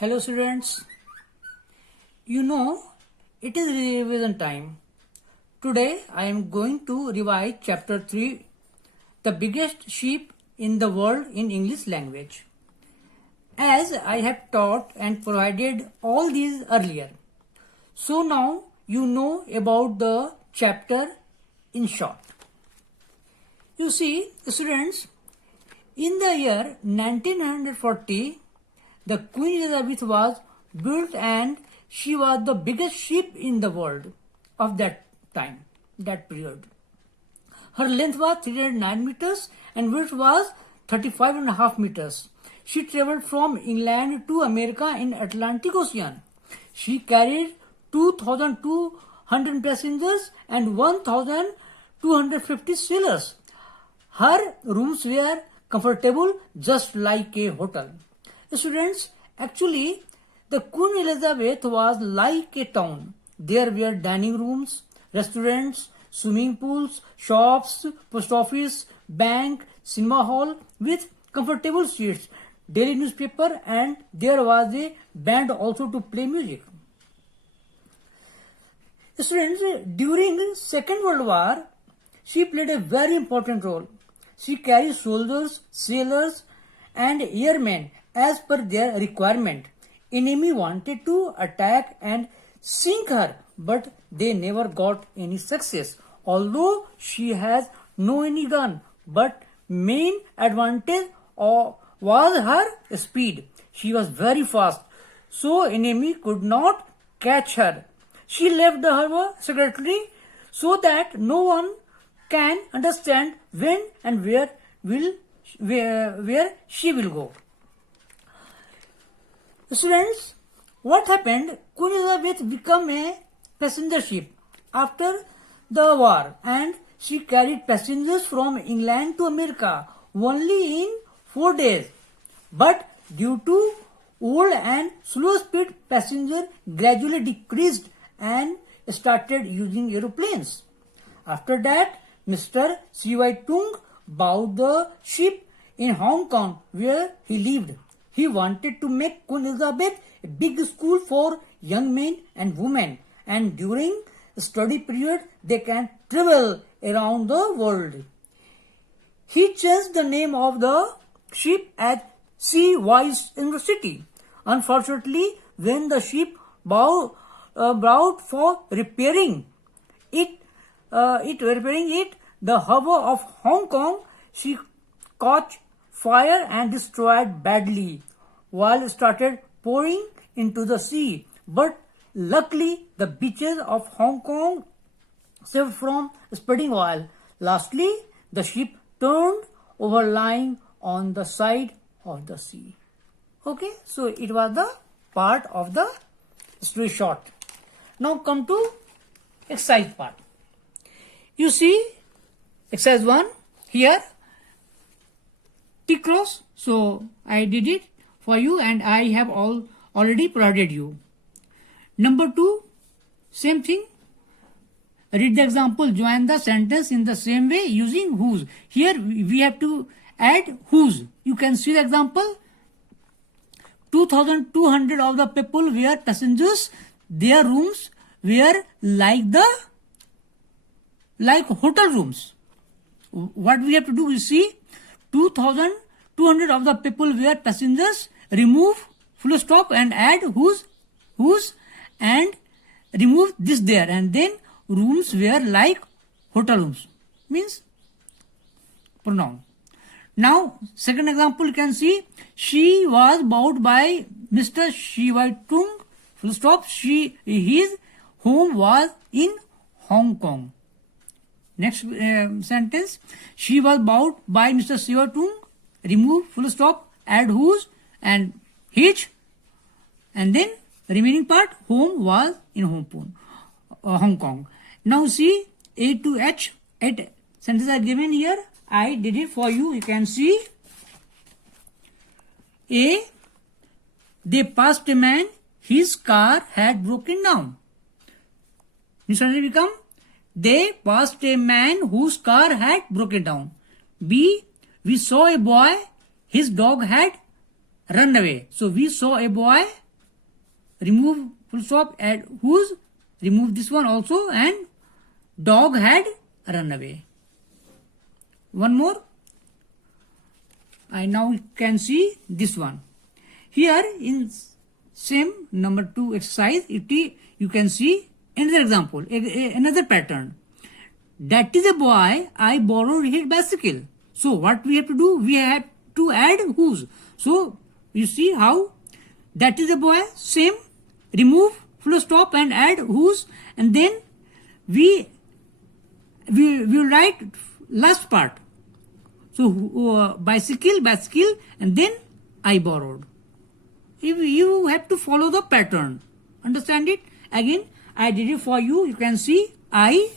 Hello students, you know it is revision time. Today I am going to revise chapter 3, the biggest ship in the world in English language. As I have taught and provided all these earlier. So now you know about the chapter in short. You see students, in the year 1940, the Queen Elizabeth was built and she was the biggest ship in the world of that time, that period. Her length was 309 meters and width was 35.5 meters. She traveled from England to America in Atlantic Ocean. She carried 2,200 passengers and 1,250 sailors. Her rooms were comfortable just like a hotel. Students, actually, the Queen Elizabeth was like a town. There were dining rooms, restaurants, swimming pools, shops, post office, bank, cinema hall with comfortable seats, daily newspaper, and there was a band also to play music. Students, during Second World War, she played a very important role. She carried soldiers, sailors, and airmen as per their requirement. Enemy wanted to attack and sink her, but they never got any success. Although she has no any gun, but main advantage was her speed. She was very fast, so enemy could not catch her. She left the harbor secretly so that no one can understand when and where she will go. Students, what happened? Queen Elizabeth became a passenger ship after the war and she carried passengers from England to America only in 4 days. But due to old and slow speed, passenger gradually decreased and started using aeroplanes. After that, Mr. C.Y. Tung bought the ship in Hong Kong where he lived. He wanted to make Queen Elizabeth a big school for young men and women, and during the study period they can travel around the world. He changed the name of the ship as C.Y. University. Unfortunately, when the ship brought for repairing it, the harbor of Hong Kong, she caught fire and destroyed badly. Oil started pouring into the sea, but luckily the beaches of Hong Kong saved from spreading oil. Lastly, the ship turned over lying on the side of the sea. Okay, so it was the part of the story short. Now come to exercise part. You see exercise 1 here, T-cross. So I did it for you and I have already provided you. Number 2, same thing. Read the example, join the sentence in the same way using whose. Here we have to add whose. You can see the example. 2,200 of the people were passengers. Their rooms were like hotel rooms. What we have to do, you see, 2,200 of the people were passengers. Remove full stop and add whose and remove this there, and then rooms were like hotel rooms, means pronoun. Now second example, you can see she was bought by Mr. C.Y. Tung, full stop. His home was in Hong Kong. Next sentence, she was bought by Mr. C.Y. Tung, remove full stop, add whose and his, and then remaining part, home was in Hong Kong. Now see A to H, 8 sentences are given here. I did it for you. You can see A, they passed a man, his car had broken down. New sentence become, they passed a man whose car had broken down. B, we saw a boy, his dog had run away. So we saw a boy remove full stop, add whose, remove this one also, and dog had run away. One more. I now can see this one. Here in same number 2 exercise, you can see another example, another pattern. That is a boy, I borrowed his bicycle. So what we have to do? We have to add whose. So you see how that is a boy, same, remove full stop and add whose, and then we write last part. So bicycle, and then I borrowed. You have to follow the pattern. Understand it? Again, I did it for you. You can see I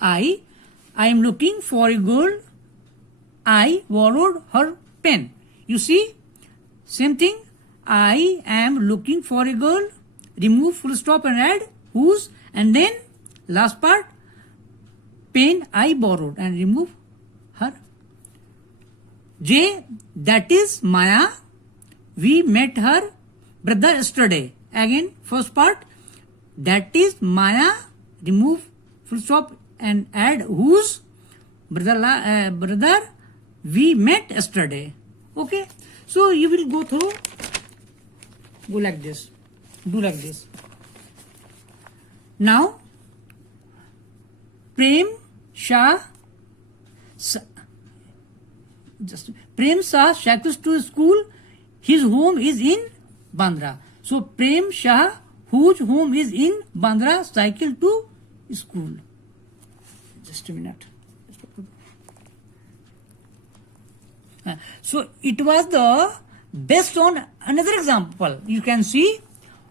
am looking for a girl. I borrowed her pen. You see? Same thing. I am looking for a girl. Remove full stop and add whose, and then last part, pen I borrowed, and remove her. J, that is Maya. We met her brother yesterday. Again, first part, that is Maya. Remove full stop and add whose, brother we met yesterday. Okay, so you will go through, go like this, do like this. Now Prem Shah cycles to school. His home is in Bandra. So Prem Shah, whose home is in Bandra, cycle to school. Just a minute. So it was the based on another example. You can see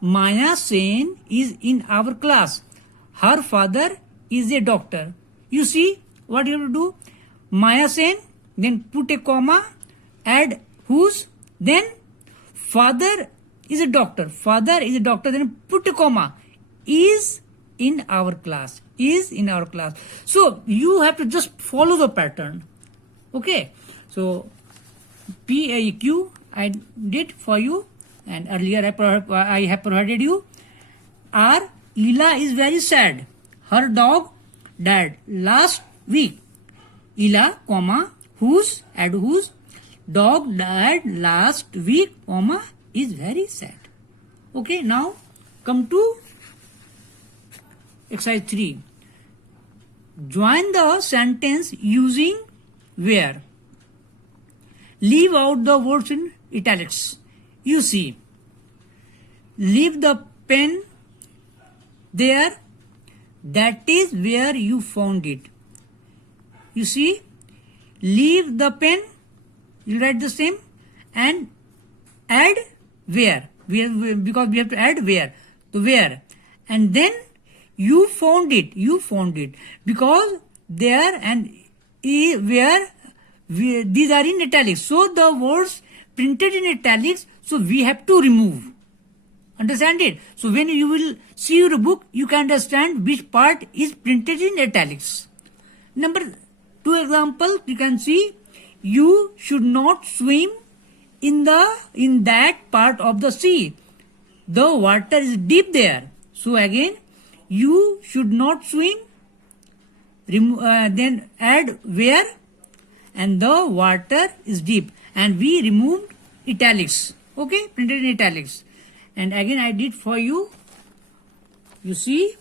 Maya Sen is in our class. Her father is a doctor. You see what you have to do? Maya Sen, then put a comma, add whose, then father is a doctor. Father is a doctor, then put a comma. Is in our class. Is in our class. So you have to just follow the pattern. Okay. So PAQ I did for you, and earlier I have provided you. R, Leela is very sad. Her dog died last week. Ila, comma, whose, add whose, dog died last week, comma, is very sad. Okay, now come to exercise 3. Join the sentence using where. Leave out the words in italics. You see, leave the pen there. That is where you found it. You see, leave the pen. You write the same and add where. Because we have to add where. So where, and then you found it. You found it because there and where. These are in italics. So the words printed in italics, so we have to remove. Understand it? So when you will see your book, you can understand which part is printed in italics. Number 2 example, you can see, you should not swim in that part of the sea. The water is deep there. So again, you should not swim. Then add where, and the water is deep, and we removed italics. Okay, printed in italics. And again I did for you. You see,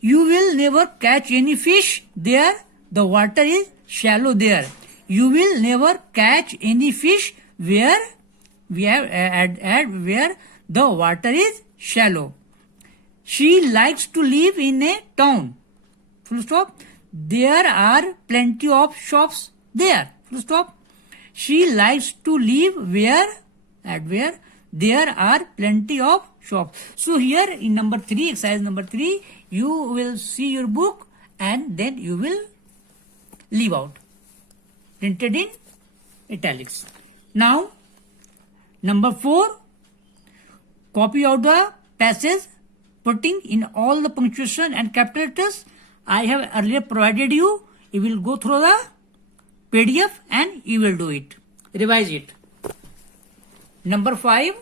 you will never catch any fish there. The water is shallow there. You will never catch any fish where we have add where the water is shallow. She likes to live in a town. Full stop. There are plenty of shops there. Full stop. She likes to live where, at where there are plenty of shops. So here in number 3, exercise number 3, you will see your book and then you will leave out. Printed in italics. Now, number 4, copy out the passage, putting in all the punctuation and capital letters. I have earlier provided you. You will go through the PDF and you will do it. Revise it. Number 5,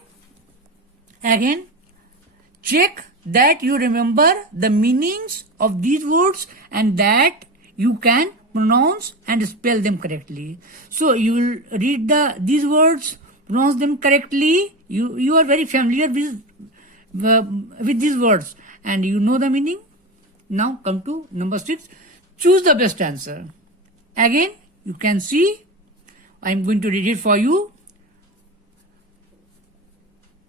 again, check that you remember the meanings of these words and that you can pronounce and spell them correctly. So you will read these words, pronounce them correctly. You are very familiar with these words and you know the meaning. Now come to number 6. Choose the best answer. Again, you can see, I am going to read it for you.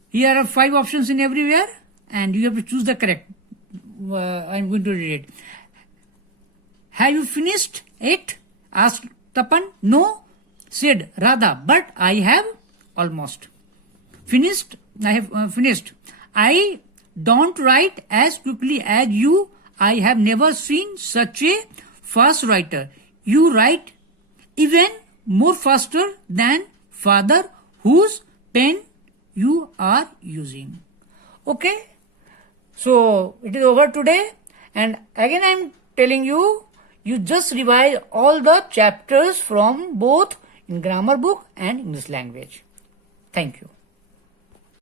Here are 5 options in everywhere and you have to choose the correct. I am going to read it. Have you finished it? Asked Tapan. No, said Radha, but I have almost finished. I have finished. I don't write as quickly as you. I have never seen such a fast writer. You write even more faster than father, whose pen you are using. Okay, so it is over today, and again I am telling you, you just revise all the chapters from both in grammar book and English language. Thank you.